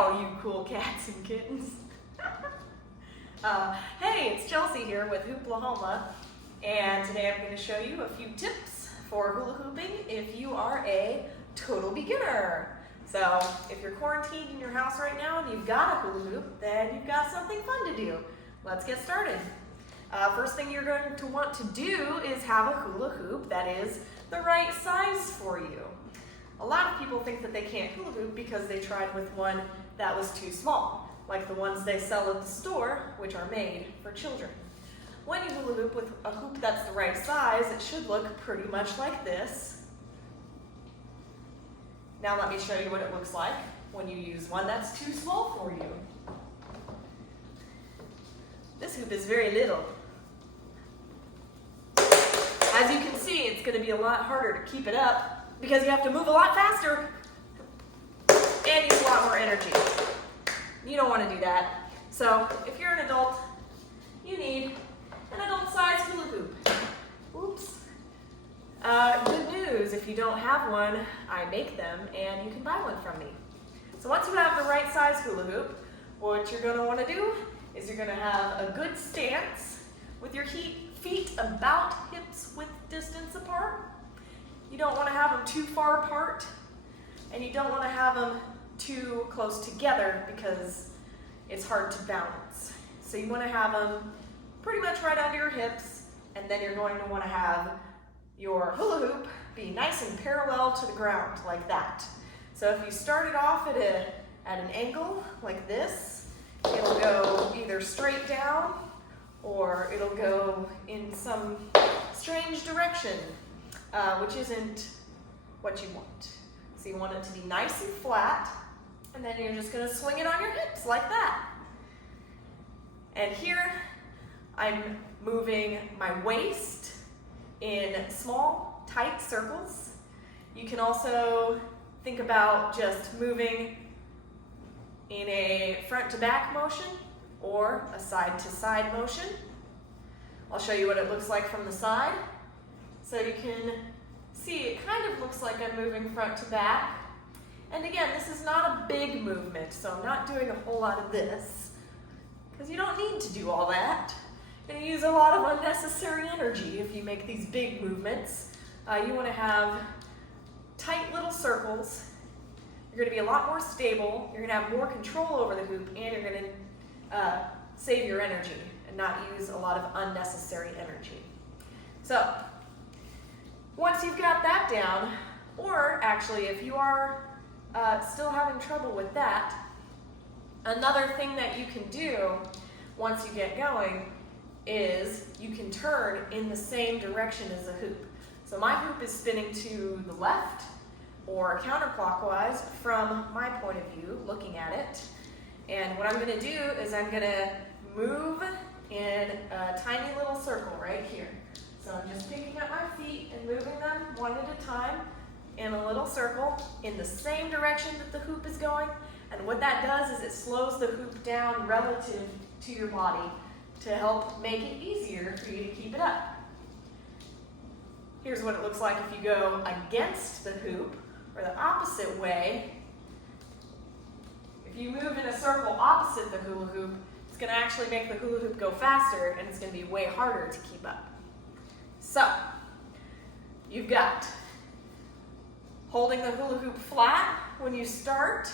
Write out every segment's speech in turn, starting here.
all you cool cats and kittens. Hey, it's Chelsea here with Hula, and today I'm going to show you a few tips for hula hooping if you are a total beginner. So if you're quarantined in your house right now and you've got a hula hoop, then you've got something fun to do. Let's get started. First thing you're going to want to do is have a hula hoop that is the right size for you. A lot of people think that they can't hula hoop because they tried with one that was too small, like the ones they sell at the store, which are made for children. When you hula hoop with a hoop that's the right size, it should look pretty much like this. Now let me show you what it looks like when you use one that's too small for you. This hoop is very little. As you can see, it's going to be a lot harder to keep it up because you have to move a lot faster and use a lot more energy. You don't want to do that. So if you're an adult, you need an adult-sized hula hoop. Oops. Good news, if you don't have one, I make them and you can buy one from me. So once you have the right size hula hoop, what you're going to want to do is you're going to have a good stance with your feet about hips width distance apart. You don't want to have them too far apart, and you don't want to have them too close together because it's hard to balance. So you want to have them pretty much right under your hips, and then you're going to want to have your hula hoop be nice and parallel to the ground like that. So if you started off at an angle like this, it'll go either straight down or it'll go in some strange direction, which isn't what you want. So you want it to be nice and flat, and then you're just going to swing it on your hips like that. And here I'm moving my waist in small, tight circles. You can also think about just moving in a front to back motion or a side to side motion. I'll show you what it looks like from the side. So you can see it kind of looks like I'm moving front to back. And again, this is not a big movement, so I'm not doing a whole lot of this because you don't need to do all that. You're going to use a lot of unnecessary energy if you make these big movements. You want to have tight little circles. You're going to be a lot more stable. You're going to have more control over the hoop, and you're going to save your energy and not use a lot of unnecessary energy. So once you've got that down, or actually if you are still having trouble with that, another thing that you can do once you get going is you can turn in the same direction as the hoop. So my hoop is spinning to the left or counterclockwise from my point of view, looking at it. And what I'm going to do is I'm going to move in a tiny little circle right here. So I'm just picking up my feet and moving them one at a time in a little circle in the same direction that the hoop is going. And what that does is it slows the hoop down relative to your body to help make it easier for you to keep it up. Here's what it looks like if you go against the hoop or the opposite way. If you move in a circle opposite the hula hoop, it's going to actually make the hula hoop go faster, and it's going to be way harder to keep up. So, you've got holding the hula hoop flat when you start,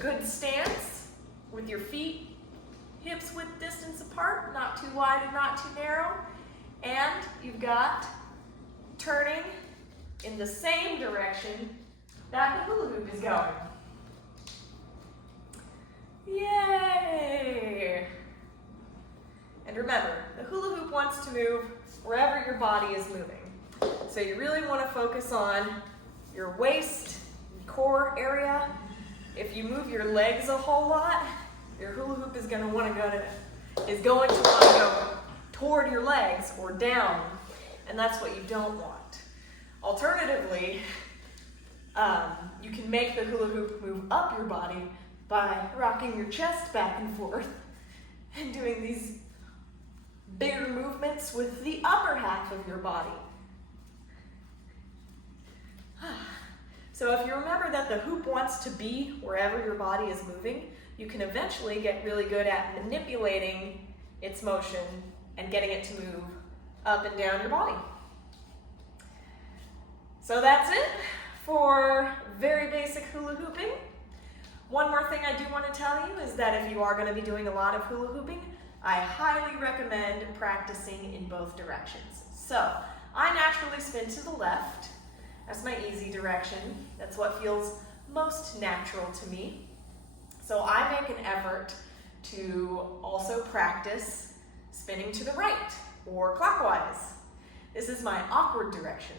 good stance with your feet hips width distance apart, not too wide and not too narrow, and you've got turning in the same direction that the hula hoop is going. Yay! And remember, the hula hoop wants to move wherever your body is moving. So you really want to focus on your waist, core area. If you move your legs a whole lot, your hula hoop is going to want to go toward your legs or down, and that's what you don't want. Alternatively, you can make the hula hoop move up your body by rocking your chest back and forth and doing these bigger movements with the upper half of your body. So if you remember that the hoop wants to be wherever your body is moving, you can eventually get really good at manipulating its motion and getting it to move up and down your body. So that's it for very basic hula hooping. One more thing I do want to tell you is that if you are going to be doing a lot of hula hooping, I highly recommend practicing in both directions. So I naturally spin to the left. That's my easy direction. That's what feels most natural to me. So I make an effort to also practice spinning to the right or clockwise. This is my awkward direction.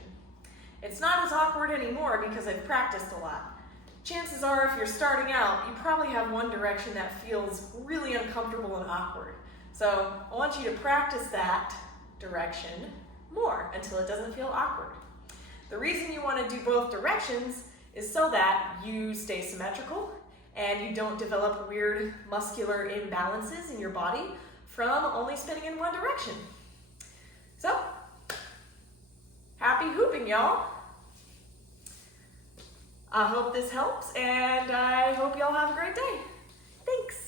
It's not as awkward anymore because I've practiced a lot. Chances are if you're starting out, you probably have one direction that feels really uncomfortable and awkward. So I want you to practice that direction more until it doesn't feel awkward. The reason you want to do both directions is so that you stay symmetrical and you don't develop weird muscular imbalances in your body from only spinning in one direction. So, happy hooping, y'all. I hope this helps, and I hope y'all have a great day. Thanks.